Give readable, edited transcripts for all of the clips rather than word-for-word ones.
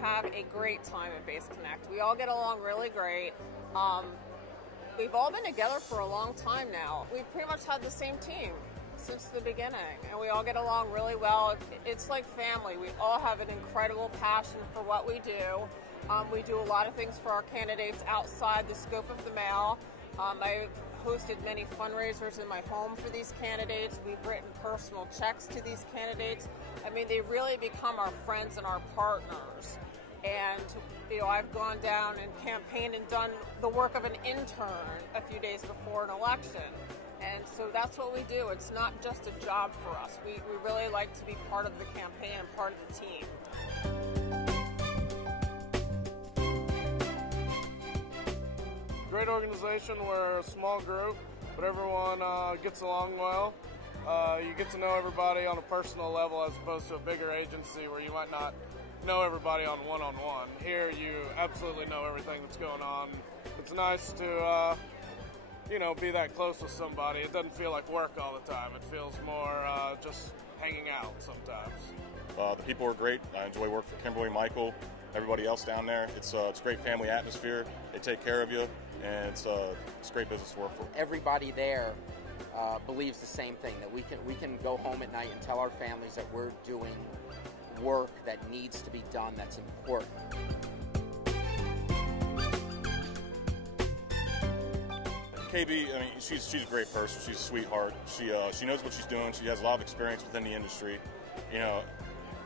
have a great time at Base Connect. We all get along really great. We've all been together for a long time now. We've pretty much had the same team since the beginning, and we all get along really well. It's like family. We all have an incredible passion for what we do. We do a lot of things for our candidates outside the scope of the mail. I've hosted many fundraisers in my home for these candidates. We've written personal checks to these candidates. I mean, they really become our friends and our partners. And, I've gone down and campaigned and done the work of an intern a few days before an election. And so that's what we do. It's not just a job for us. We really like to be part of the campaign and part of the team. Great organization. We're a small group, but everyone gets along well. You get to know everybody on a personal level as opposed to a bigger agency where you might not know everybody on one-on-one. Here you absolutely know everything that's going on. It's nice to be that close with somebody. It doesn't feel like work all the time. It feels more just hanging out sometimes. The people are great. I enjoy working for Kimberly, Michael, everybody else down there. It's a great family atmosphere. They take care of you, and it's a great business to work for. Everybody there believes the same thing, that we can go home at night and tell our families that we're doing work that needs to be done, that's important. KB, I mean, she's a great person. She's a sweetheart. She knows what she's doing. She has a lot of experience within the industry.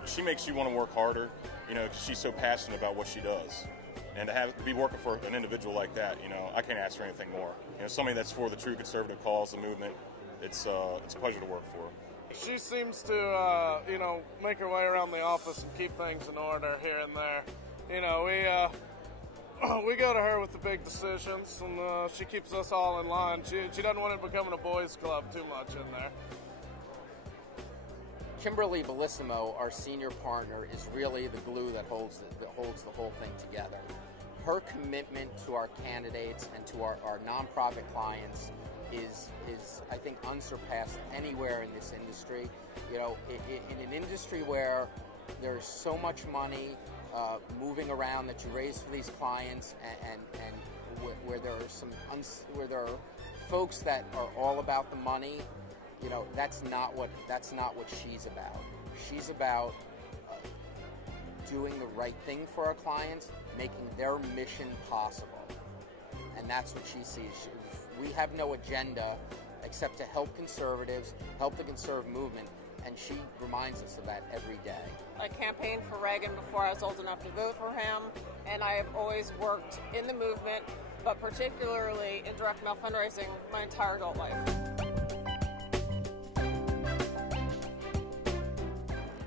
She makes you want to work harder. Because she's so passionate about what she does. And to be working for an individual like that, I can't ask for anything more. Somebody that's for the true conservative cause, the movement. It's a pleasure to work for. She seems to, make her way around the office and keep things in order here and there. We go to her with the big decisions, and she keeps us all in line. She doesn't want it becoming a boys' club too much in there. Kimberly Bellissimo, our senior partner, is really the glue that holds the whole thing together. Her commitment to our candidates and to our nonprofit clients is I think unsurpassed anywhere in this industry. In an industry where there's so much money moving around that you raise for these clients, and where there are folks that are all about the money, that's not what she's about. She's about doing the right thing for our clients, making their mission possible, and that's what she sees. We have no agenda except to help conservatives, help the conservative movement, and she reminds us of that every day. I campaigned for Reagan before I was old enough to vote for him, and I have always worked in the movement, but particularly in direct mail fundraising my entire adult life.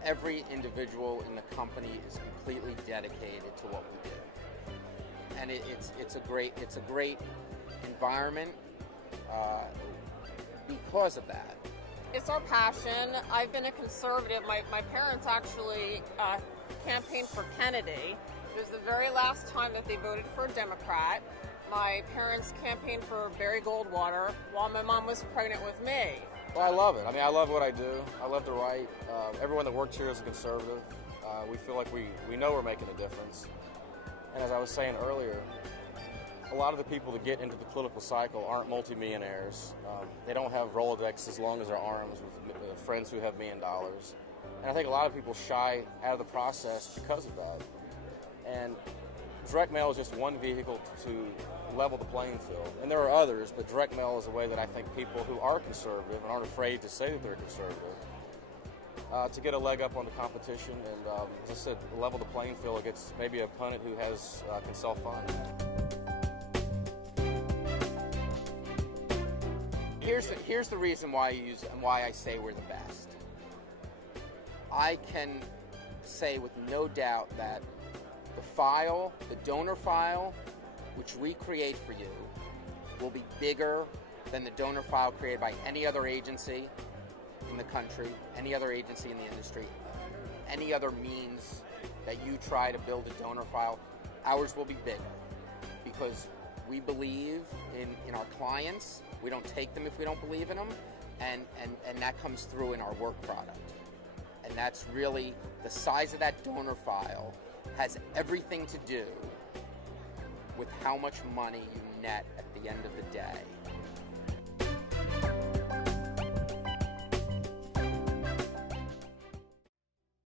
Every individual in the company is completely dedicated to what we do, and it's a great environment because of that. It's our passion. I've been a conservative. My parents actually campaigned for Kennedy. It was the very last time that they voted for a Democrat. My parents campaigned for Barry Goldwater while my mom was pregnant with me. Well, I love it. I mean, I love what I do. I love to write. Everyone that works here is a conservative. We feel like we know we're making a difference. And as I was saying earlier, a lot of the people that get into the political cycle aren't multimillionaires. They don't have Rolodexes as long as their arms with friends who have $1 million. And I think a lot of people shy out of the process because of that. And direct mail is just one vehicle to level the playing field. And there are others, but direct mail is a way that I think people who are conservative and aren't afraid to say that they're conservative to get a leg up on the competition and, as I said, level the playing field against maybe an opponent who can self-fund. Here's the reason why I use and why I say we're the best. I can say with no doubt that the donor file, which we create for you, will be bigger than the donor file created by any other agency in the country, any other agency in the industry, any other means that you try to build a donor file. Ours will be bigger because we believe in our clients. We don't take them if we don't believe in them, and that comes through in our work product. And that's really the size of that donor file has everything to do with how much money you net at the end of the day.